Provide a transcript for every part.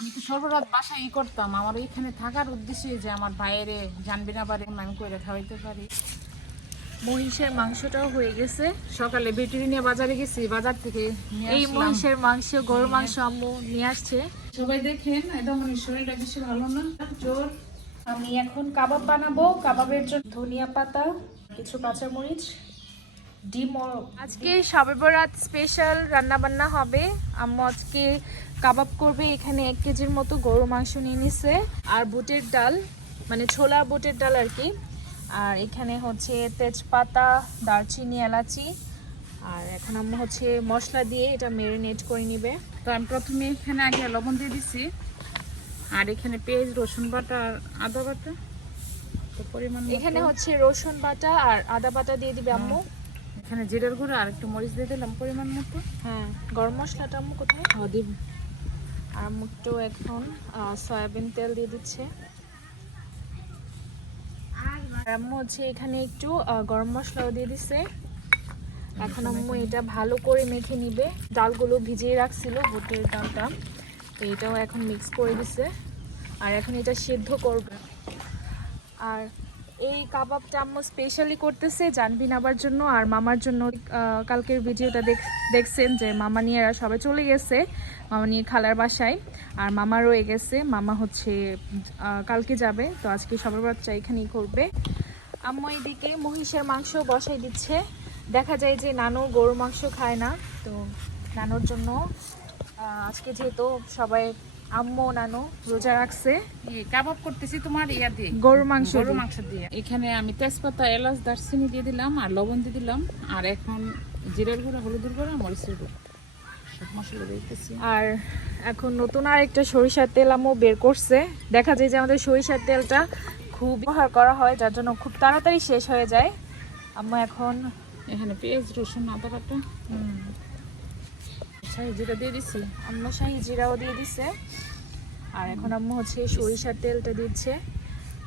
আমি তো সর্বরাত বাসায় করতাম। আমার এখানে থাকার উদ্দেশ্যে যে আমার বাইরে জানবি না পারে আমি করে খাওয়াইতে পারি। মহিষের মাংসটাও হয়ে গেছে। সকালে বেটুরি নিয়ে বাজারে গেছি বাজার থেকে এই। মহিষের মাংস গরুর মাংস আম্মু নিয়ে আসছে। সবাই দেখেন একদম মানে শরীরটা বেশি ভালো না। জোর। আমি এখন কাবাব বানাবো। কাবাবের জন্য ধনিয়া পাতা কিছু কাঁচামরিচ। ডিম আজকে শবে বরাত স্পেশাল রান্না বান্না হবে। আম্মু আজকে কাবাব করবে এখানে এক কেজির মতো গরু মাংস নিয়ে নিছে। আর বুটের ডাল মানে ছোলা বুটের ডাল আর কি। আর এখানে হচ্ছে তেজপাতা দারচিনি এলাচি। আর এখন আম্মু হচ্ছে মশলা দিয়ে এটা মেরিনেট করে নিবে। তো আমি প্রথমে এখানে আগে লবণ দিয়ে দিছি। আর এখানে পেঁয়াজ রসুন বাটা আর আদা বাটা। পরিমাণ এখানে হচ্ছে রসুন বাটা আর আদা বাটা দিয়ে দিবে আম্মু। এখানে জিরার গুঁড়ো আর একটু মরিচ দিয়ে দিলাম পরিমাণ মতো। হ্যাঁ গরম মশলাটা আম্মু কোথায়? ও দিব। আর একটু এখন সয়াবিন তেল দিয়ে দিচ্ছে। আর আম্মু হচ্ছে এখানে একটু গরম মশলাও দিয়ে দিছে। এখন আম্মু এটা ভালো করে মেখে নিবে। ডালগুলো ভিজিয়ে রাখছিল বুটের ডালটা। তো এটাও এখন মিক্স করে দিছে। আর এখন এটা সিদ্ধ করবে। আর এই কাবাবটা আম্মু স্পেশালি করতেছে জানবিন আবার জন্য আর মামার জন্য কালকের ভিডিওটা দেখ দেখছেন যে মামা নিয়ে এরা সবাই চলে গেছে, মামা নিয়ে খালার বাসায়, আর মামা রয়ে গেছে, মামা হচ্ছে কালকে যাবে, তো আজকে সবার বাচ্চা এখানেই করবে। আম্মু এদিকে মহিষের মাংস বসাই দিচ্ছে, দেখা যায় যে নানু গরুর মাংস খায় না, তো নানুর জন্য আজকে যেহেতু সবাই আম্মু নানু রোজা রাখছে। কাবাব করতেছি তোমার ইয়া দিয়ে। গরুর মাংস গরু মাংস দিয়ে। এখানে আমি তেজপাতা এলাচ দারচিনি দিয়ে দিলাম আর লবণ দিয়ে দিলাম। আর এখন জিরের গুঁড়ো হলুদের গুঁড়ো মরিচের গুঁড়ো। আর এখন নতুন আর একটা সরিষার তেল আম্মু বের করছে। দেখা যায় যে আমাদের সরিষার তেলটা খুব ব্যবহার করা হয় যার জন্য খুব তাড়াতাড়ি শেষ হয়ে যায়। আম্মু এখন এখানে পেঁয়াজ রসুন আদা বাটা। হুম, শাহি জিরা দিয়ে দিছি। আম্মু শাহি জিরাও দিয়ে দিছে। আর এখন আম্মু হচ্ছে সরিষার তেলটা দিচ্ছে।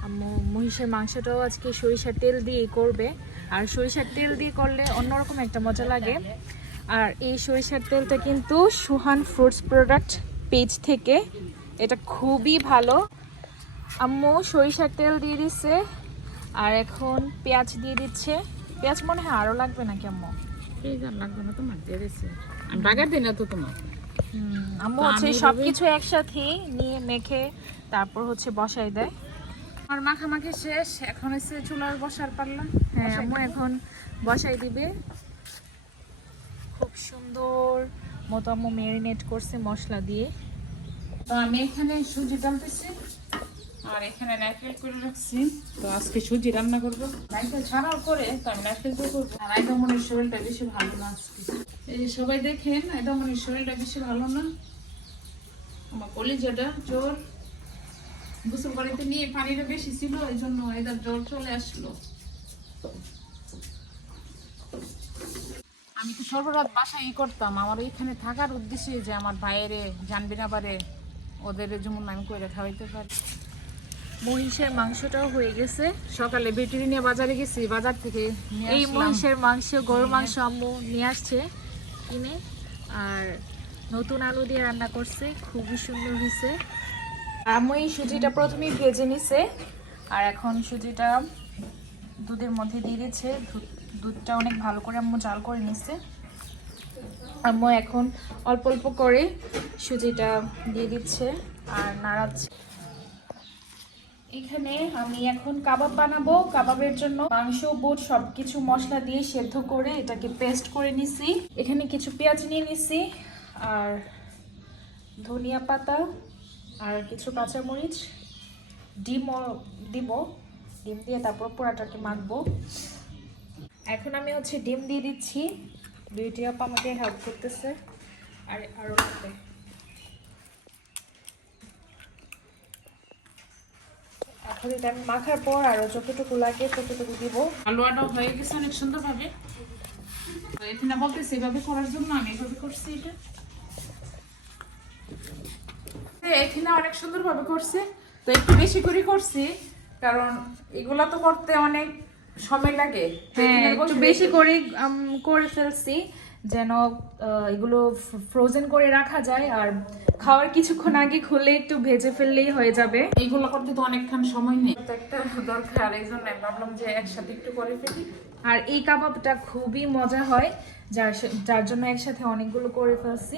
আম্মু মহিষের মাংসটাও আজকে সরিষার তেল দিয়েই করবে। আর সরিষার তেল দিয়ে করলে অন্যরকম একটা মজা লাগে। আর এই সরিষার তেলটা কিন্তু সুহান ফ্রুটস প্রোডাক্ট পেজ থেকে। এটা খুবই ভালো। আম্মু সরিষার তেল দিয়ে দিচ্ছে আর এখন পেঁয়াজ দিয়ে দিচ্ছে। পেঁয়াজ মনে হয় আরও লাগবে নাকি আম্মু? পেঁয়াজ আর লাগবে না তোমার? দিয়ে দিছি। আমি বাগার দিই না তো তোমার। আম্মু হচ্ছে আমি সব এভাবে- কিছু একসাথে নিয়ে মেখে তারপর হচ্ছে বসাই দেয়। আমার মাখামাখি শেষ এখন হচ্ছে চুলার বসার পারলাম হ্যাঁ আম্মু এখন বসাই দিবে। খুব সুন্দর মতো আম্মু মেরিনেট করছে মশলা দিয়ে। তো আমি এখানে সুজি ডালতেছি। আর এখানে নারকেল করে রাখছি। তো আজকে সুজি রান্না করব। নারকেল ছাড়াও করে তো আমি নারকেল দিয়ে করব। আর আইদামনির শরীরটা বেশি ভালো না আজকে। এই যে সবাই দেখেন আইদামনির শরীরটা বেশি ভালো না। আমার কলিজাটা জ্বর। গোসল বাড়িতে নিয়ে পানিটা বেশি ছিল এই জন্য এদের জ্বর চলে আসলো। আমি তো সর্বরাত বাসায় করতাম। আমার এখানে থাকার উদ্দেশ্যে যে আমার বাইরে জানবি না পারে ওদের যেমন আমি করে খাওয়াইতে পারি। মহিষের মাংসটাও হয়ে গেছে। সকালে বেটুরি নিয়ে বাজারে গেছি বাজার থেকে এই মহিষের মাংস গরুর মাংস আম্মু নিয়ে আসছে কিনে। আর নতুন আলু দিয়ে রান্না করছে খুবই সুন্দর হয়েছে। এই সুজিটা প্রথমেই ভেজে নিছে। আর এখন সুজিটা দুধের মধ্যে দিয়ে দিচ্ছে। দুধ- দুধটা অনেক ভালো করে আম্মু জাল করে নিচ্ছে আম্মু এখন অল্প অল্প করে সুজিটা দিয়ে দিচ্ছে আর নাড়াচ্ছে। এখানে আমি এখন কাবাব বানাবো, কাবাবের জন্য মাংস, বুট, সবকিছু মশলা দিয়ে সেদ্ধ করে এটাকে পেস্ট করে নিছি। এখানে কিছু পেঁয়াজ নিয়ে নিছি, আর ধনিয়া পাতা, আর কিছু কাঁচামরিচ। ডিমও দিব। ডিম দিয়ে তারপর পোড়াটাকে মাখবো। এখন আমি হচ্ছে ডিম দিয়ে দিচ্ছি। বিউটি আপ আমাকে হেল্প করতেছে। আর আরও লাগবে এখন এটা মাখার পর আরও যতটুকু লাগে ততটুকু দিব। হালুয়াটাও হয়ে গেছে অনেক সুন্দর ভাবে না বলতেছি, এভাবে করার জন্য আমি এভাবে করছি এটা। এখানে অনেক সুন্দর ভাবে করছে। তো একটু বেশি করে করছি, কারণ এগুলা তো করতে অনেক সময় লাগে। হ্যাঁ একটু বেশি করে করে ফেলছি যেন এগুলো ফ্রোজেন করে রাখা যায়। আর খাওয়ার কিছুক্ষণ আগে খুলে একটু ভেজে ফেললেই হয়ে যাবে। এইগুলো করতে তো অনেকক্ষণ সময় নেই। একটা দরকার এই জন্য ভাবলাম যে একসাথে একটু করে ফেলি। আর এই কাবাবটা খুবই মজা হয় যার যার জন্য একসাথে অনেকগুলো করে ফেলছি।